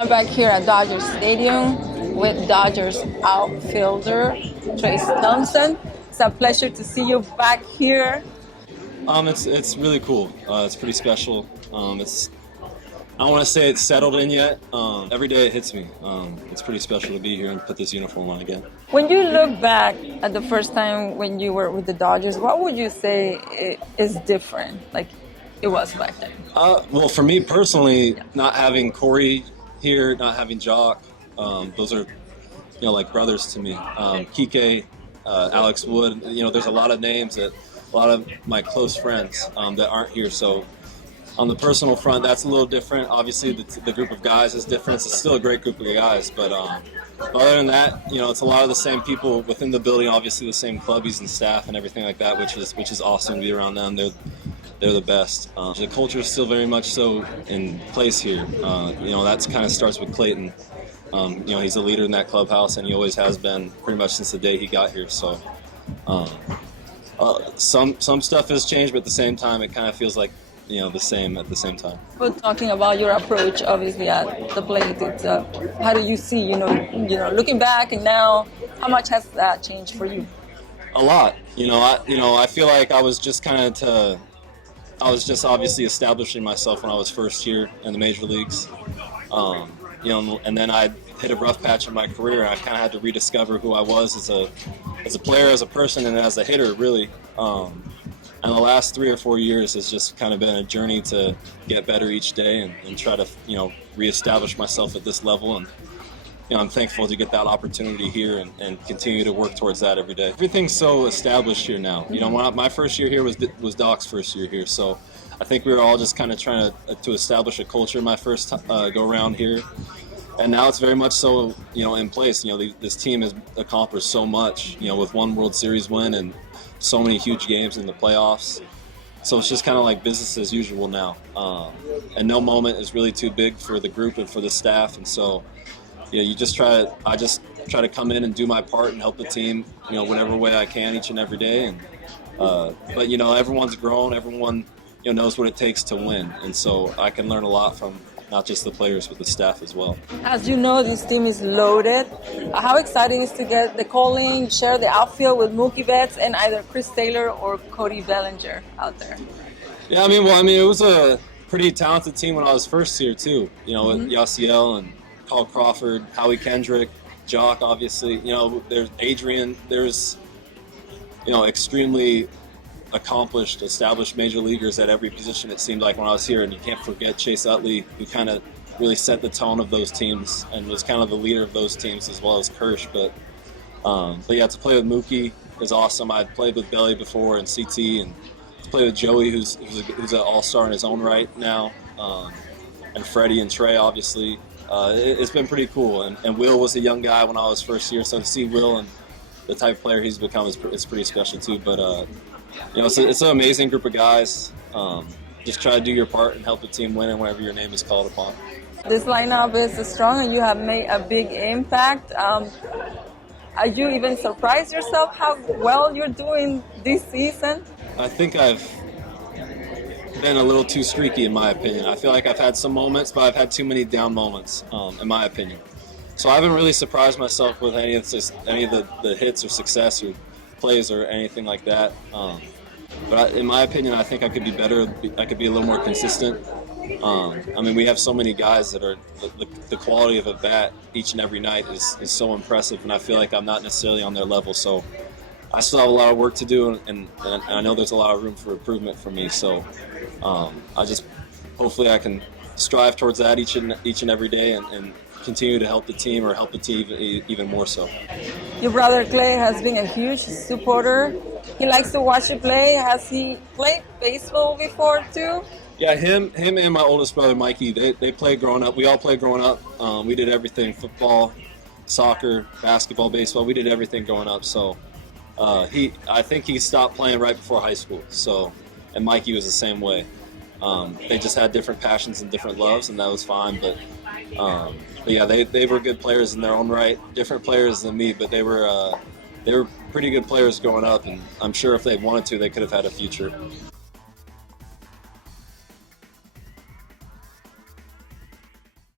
I'm back here at Dodger Stadium with Dodgers outfielder Trayce Thompson. It's a pleasure to see you back here. It's really cool. It's pretty special. I don't want to say it's settled in yet. Every day it hits me. It's pretty special to be here and put this uniform on again. When you look back at the first time when you were with the Dodgers, what would you say is different, like it was back then? Well, for me personally, not having Corey here, not having Jock, those are like brothers to me. Kike, Alex Wood. There's a lot of names that a lot of my close friends that aren't here. So on the personal front, that's a little different. Obviously, the group of guys is different. It's still a great group of guys, but other than that, it's a lot of the same people within the building. Obviously, the same clubbies and staff and everything like that, which is awesome to be around them. They're the best. The culture is still very much so in place here. That's kind of starts with Clayton. He's a leader in that clubhouse, and he always has been pretty much since the day he got here. So some stuff has changed, but at the same time, it kind of feels like the same at the same time. But talking about your approach, obviously at the plate, how do you see, looking back and now, how much has that changed for you? A lot. I feel like I was just obviously establishing myself when I was first here in the major leagues. And then I hit a rough patch in my career, and I kind of had to rediscover who I was as a player, as a person, and as a hitter, really. And the last 3 or 4 years has just kind of been a journey to get better each day and try to, reestablish myself at this level. And, I'm thankful to get that opportunity here and continue to work towards that every day. Everything's so established here now. My first year here was Doc's first year here. So I think we were all just kind of trying to establish a culture my first go around here. And now it's very much so, in place. This team has accomplished so much, with one World Series win and so many huge games in the playoffs. So it's just kind of like business as usual now. And no moment is really too big for the group and for the staff. And so, I just try to come in and do my part and help the team, whatever way I can each and every day. And but everyone's grown. Everyone knows what it takes to win. And so I can learn a lot from not just the players, but the staff as well. As you know, this team is loaded. How exciting is to get the calling, share the outfield with Mookie Betts and either Chris Taylor or Cody Bellinger out there? Yeah, it was a pretty talented team when I was first here too. With Yasiel and Paul Crawford, Howie Kendrick, Jock, obviously. There's Adrian. There's extremely accomplished, established major leaguers at every position, it seemed like, when I was here. And you can't forget Chase Utley, who kind of really set the tone of those teams and was kind of the leader of those teams, as well as Kirsch. But yeah, to play with Mookie is awesome. I'd played with Belly before and CT, and to play with Joey, who's an all-star in his own right now, and Freddie and Trey, obviously. It's been pretty cool. And Will was a young guy when I was first here, so to see Will and the type of player he's become is pretty special too. But it's an amazing group of guys. Just try to do your part and help the team win and whenever your name is called upon. This lineup is strong and you have made a big impact. Are you even surprised yourself how well you're doing this season? I think I've been a little too streaky, in my opinion. I feel like I've had some moments, but I've had too many down moments, in my opinion. So I haven't really surprised myself with any of the hits or success or plays or anything like that. But in my opinion, I think I could be better. I could be a little more consistent. We have so many guys that are the quality of a bat each and every night is so impressive, and I feel like I'm not necessarily on their level. So I still have a lot of work to do, and I know there's a lot of room for improvement for me. So hopefully I can strive towards that each and every day and continue to help the team or help the team even more so. Your brother Clay has been a huge supporter. He likes to watch you play. Has he played baseball before too? Yeah, him and my oldest brother Mikey, they played growing up. We all played growing up. We did everything: football, soccer, basketball, baseball. We did everything growing up. So I think he stopped playing right before high school. So, and Mikey was the same way. They just had different passions and different loves, and that was fine. But yeah, they were good players in their own right. Different players than me, but they were pretty good players growing up, and I'm sure if they wanted to, they could have had a future.